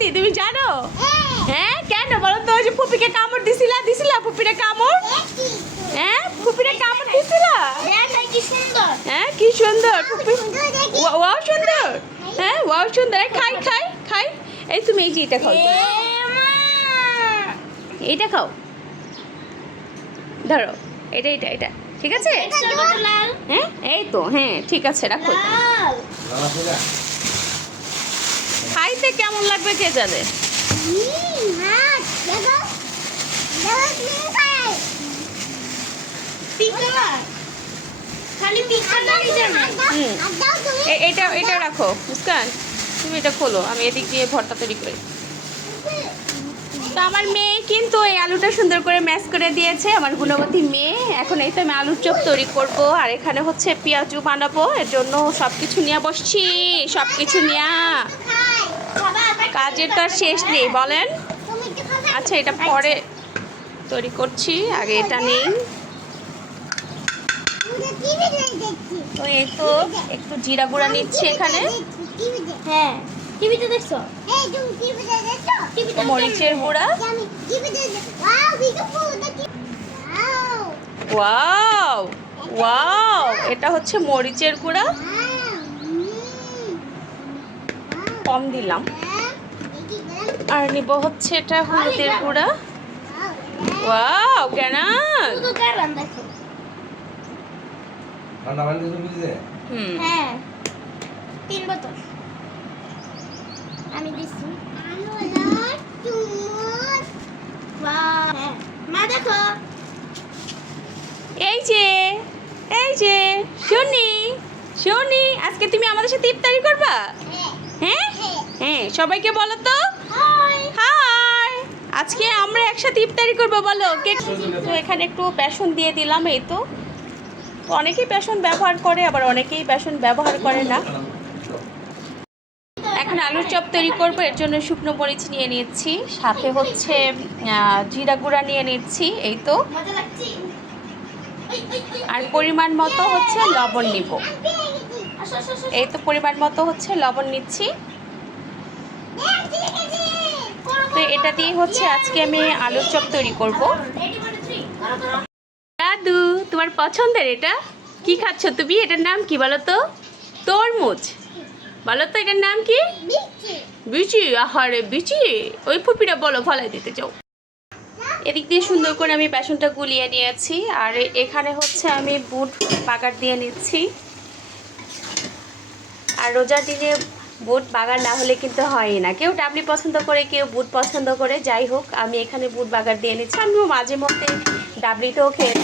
সত্যি তুমি জানো? হ্যাঁ কেন বলো তো? ওই যে ফুপিকে কামড় দিছিলা ফুপিরে কামড়? হ্যাঁ ফুপিরে কামড় দিছিলা? হ্যাঁ কি সুন্দর ফুপি, ওয়াও সুন্দর। হ্যাঁ ওয়াও সুন্দর। খাই খাই খাই। এই তুমি এই যে এটা খাও, এইটা খাও, ধরো এটা এটা এটা ঠিক আছে। হ্যাঁ এই তো, হ্যাঁ ঠিক আছে রাখো। খাইতে কেমন লাগবে কে জানে। এটা এটা রাখো মুস্কান, তুমি এটা খোলো, আমি এদিক দিয়ে ভর্তা তৈরি করি। তো আমার মেয়ে কিন্তু এই আলুটা সুন্দর করে ম্যাশ করে দিয়েছে, আমার গুণবতী মেয়ে। এখন এই তো আমি আলুর চপ তৈরি করব, আর এখানে হচ্ছে পেঁয়াজু বানাবো, এর জন্য সব কিছু নিয়ে বসছি। সব কিছু নিয়ে কাজের তো আর শেষ নেই বলেন। আচ্ছা এটা পরে তৈরি করছি, আগে এটা নেই। তো এই তো একটু জিরা গুঁড়া নিচ্ছি এখানে, হ্যাঁ টিভিতে দেখছো? মরিচের গুঁড়া, ওয়াও ওয়াও, এটা হচ্ছে মরিচের গুঁড়া, কম দিলাম। আর নিব হচ্ছে এটা হলুদের গুঁড়া। ওয়াও কেনান, হ্যাঁ 3 বোতল আমি দিছি। মা দেখো, এই যে এই যে শুনি শুনি, আজকে তুমি আমাদের সাথে ইফতারি করবা? হ্যাঁ হ্যাঁ সবাইকে বলো তো হাই, আজকে আমরা একসাথে ইফতারি করবো বলো। কে? তো এখানে একটু বেসন দিয়ে দিলাম, এই তো। তো অনেকেই বেসন ব্যবহার করে, আবার অনেকেই বেসন ব্যবহার করে না। এখন আলুর চপ তৈরি করবো, এর জন্য শুকনো মরিচ নিয়ে নিচ্ছি, সাথে হচ্ছে জিরা গুঁড়া নিয়ে নিচ্ছি, এই তো। আর পরিমাণ মতো হচ্ছে লবণ নিব, এই তো পরিমাণ মতো হচ্ছে লবণ নিচ্ছি। তো এটা দিয়ে হচ্ছে আজকে আমি আলুর চপ তৈরি করব। দাদু তোমার পছন্দের এটা কি খাচ্ছ তুমি? এটার নাম কি বলো তো? তরমুজ বলো তো, এটার নাম কি? বিচি। আহারে বিচি, ওই ফুপিটা বলো ফলাই দিতে চাও। এদিক দিয়ে সুন্দর করে আমি বেসনটা গুলিয়ে নিয়েছি, আর এখানে হচ্ছে আমি বুট বাগার দিয়ে নিচ্ছি। আর রোজার দিনে বুট বাগার না হলে কিন্তু হয় না। কেউ ডাবলি পছন্দ করে, কেউ বুট পছন্দ করে, যাই হোক আমি এখানে বুট বাগার দিয়ে নিচ্ছি। আমিও মাঝে মধ্যে ডাবলিটাও খেয়ে